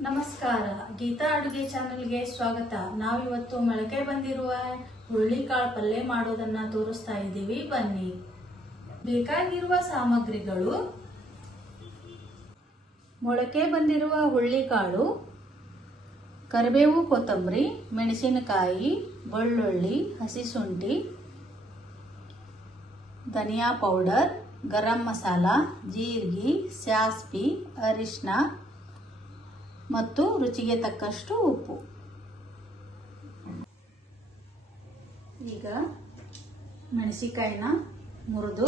ನಮಸ್ಕಾರ. ಗೀತಾ ಅಡುಗೆ ಚಾನೆಲ್ಗೆ ಸ್ವಾಗತ. ನಾವಿವತ್ತು ಮೊಳಕೆ ಬಂದಿರುವ ಹುರುಳಿಕಾಳು ಪಲ್ಯ ಮಾಡೋದನ್ನ ತೋರಿಸ್ತಾ ಇದ್ದೀವಿ. ಬನ್ನಿ. ಬೇಕಾಗಿರುವ ಸಾಮಗ್ರಿಗಳು. ಮೊಳಕೆ ಬಂದಿರುವ ಹುರುಳಿಕಾಳು, ಕರಿಬೇವು ಕೊತ್ತಂಬರಿ, ಮೆಣಸಿನಕಾಯಿ, ಬೆಳ್ಳುಳ್ಳಿ, ಹಸಿ ಶುಂಠಿ, ಧನಿಯಾ ಪೌಡರ್, ಗರಂ ಮಸಾಲ, ಜೀರಿಗೆ, ಸಾಸ್ವಿ ಅರಿಶಿನ ಮತ್ತು ರುಚಿಗೆ ತಕ್ಕಷ್ಟು ಉಪ್ಪು. ಈಗ ಮೆಣಸಿಕಾಯಿನ ಮುರಿದು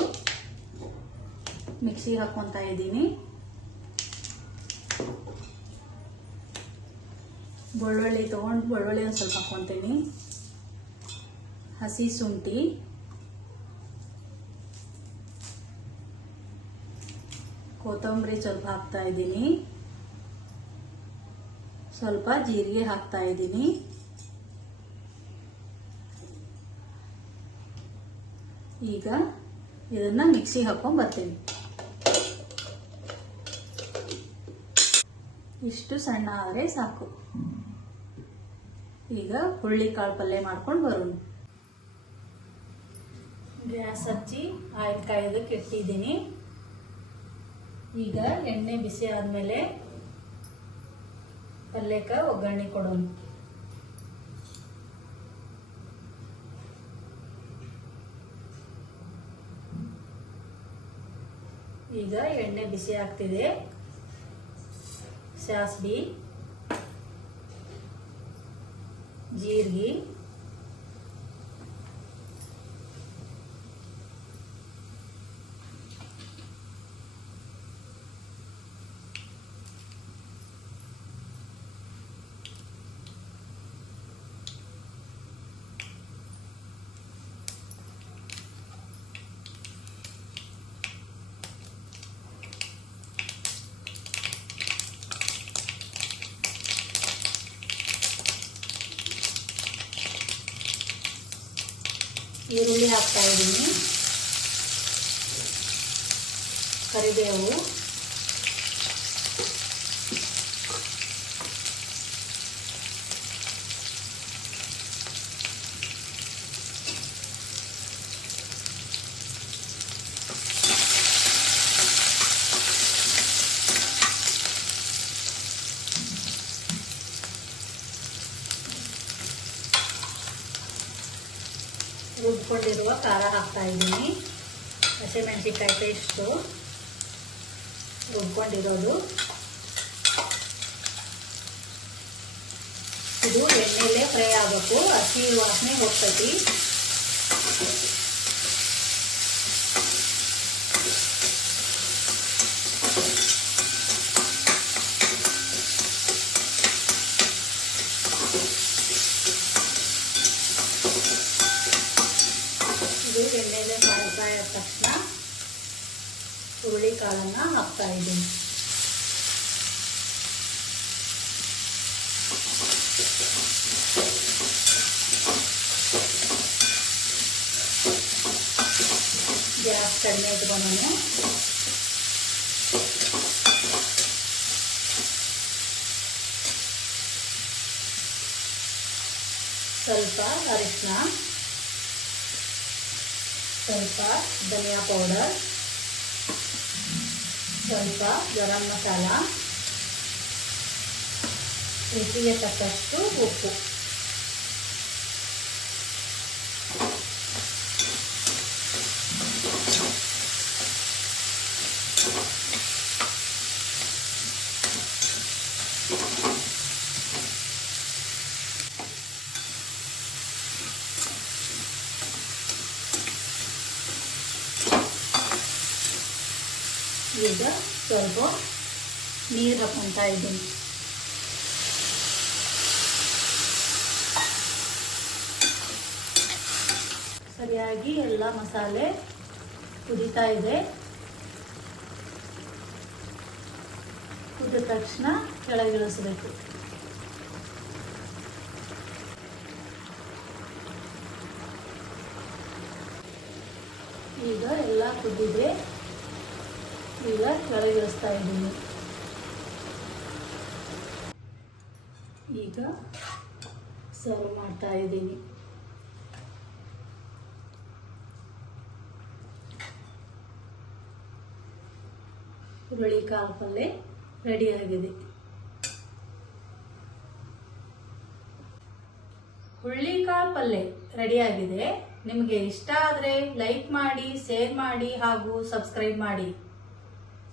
ಮಿಕ್ಸಿಗೆ ಹಾಕ್ಕೊತಾ ಇದ್ದೀನಿ. ಬೆಳ್ಳುಳ್ಳಿ ತೊಗೊಂಡು ಬೆಳ್ಳುಳ್ಳಿ ಒಂದು ಸ್ವಲ್ಪ ಹಾಕ್ಕೊತೀನಿ. ಹಸಿ ಶುಂಠಿ. ಕೊತ್ತಂಬರಿ ಸ್ವಲ್ಪ ಹಾಕ್ತಾ ಇದ್ದೀನಿ. ಸ್ವಲ್ಪ ಜೀರಿಗೆ ಹಾಕ್ತಾ ಇದ್ದೀನಿ. ಈಗ ಇದನ್ನ ಮಿಕ್ಸಿಗೆ ಹಾಕೊಂಡು ಬರ್ತೀನಿ. ಇಷ್ಟು ಸಣ್ಣ ಆದರೆ ಸಾಕು. ಈಗ ಹುಳ್ಳಿ ಕಾಳು ಪಲ್ಯ ಮಾಡ್ಕೊಂಡು ಬರೋಣ. ಗ್ಯಾಸ್ ಹಚ್ಚಿ ಆಯಿಲ್ ಕಾಯೋದಕ್ಕೆ ಇಟ್ಟಿದ್ದೀನಿ. ಈಗ ಎಣ್ಣೆ ಬಿಸಿ ಆದಮೇಲೆ ಪಲ್ಯಕ್ಕೆ ಒಗ್ಗರಣೆ ಕೊಡೋಣ. ಈಗ ಎಣ್ಣೆ ಬಿಸಿ ಆಗ್ತಿದೆ. ಸಾಸ್ಬಿ ಜೀರಿಗೆ. ಈರುಳ್ಳಿ ಹಾಕ್ತಾ ಇದ್ದೀನಿ. ಕರಿಬೇವು. ರುಬ್ಕೊಂಡಿರುವ ಖಾರ ಹಾಕ್ತಾ ಇದ್ದೀನಿ. ಹಸಿಮೆಣಸಿನ್ಕಾಯಿ ಪೇಸ್ಟು ರುಬ್ಕೊಂಡಿರೋದು. ಇದು ಎಣ್ಣೆಲೆ ಫ್ರೈ ಆಗಬೇಕು. ಹಸಿ ವಾಸನೆ ಹೋಗ್ತೈತಿ ಇದು ಎಣ್ಣೆಲೆ ಫ್ರೈ ಫ್ರೈ ಆದ ತಕ್ಷಣ ಹುರುಳಿ ಕಾಳನ್ನು ಹಾಕ್ತಾ ಇದ್ದೀನಿ ಗ್ಯಾಸ್ ಕಡಿಮೆ ಇಟ್ಕೊಂಡು ಸ್ವಲ್ಪ ಅರಿಶಿನ ಸ್ವಲ್ಪ ಧನಿಯಾ ಪೌಡರ್ ಸ್ವಲ್ಪ ಗರಂ ಮಸಾಲ. ರುಚಿಗೆ ತಕ್ಕಷ್ಟು ಉಪ್ಪು. ಈಗ ಸ್ವಲ್ಪ ನೀರು ಹಾಕ್ಕೊತಾ ಇದ್ದೀನಿ. ಸರಿಯಾಗಿ ಎಲ್ಲ ಮಸಾಲೆ ಕುದೀತಾ ಇದೆ. ಕುದ ತಕ್ಷಣ ಕೆಳಗಿಳಿಸಬೇಕು ಈಗ ಎಲ್ಲ ಕುದ್ದಿದೆ ಈಗ ಕೆಳಗಿಳಿಸ್ತಾ ಇದ್ದೀನಿ. ಈಗ ಸರ್ವ್ ಮಾಡ್ತಾ ಇದ್ದೀನಿ. ಹುರುಳಿಕಾಳು ಪಲ್ಯ ರೆಡಿಯಾಗಿದೆ ಹುರುಳಿಕಾಳು ಪಲ್ಯ ರೆಡಿಯಾಗಿದೆ ನಿಮಗೆ ಇಷ್ಟ ಆದರೆ ಲೈಕ್ ಮಾಡಿ ಶೇರ್ ಮಾಡಿ ಹಾಗೂ ಸಬ್ಸ್ಕ್ರೈಬ್ ಮಾಡಿ.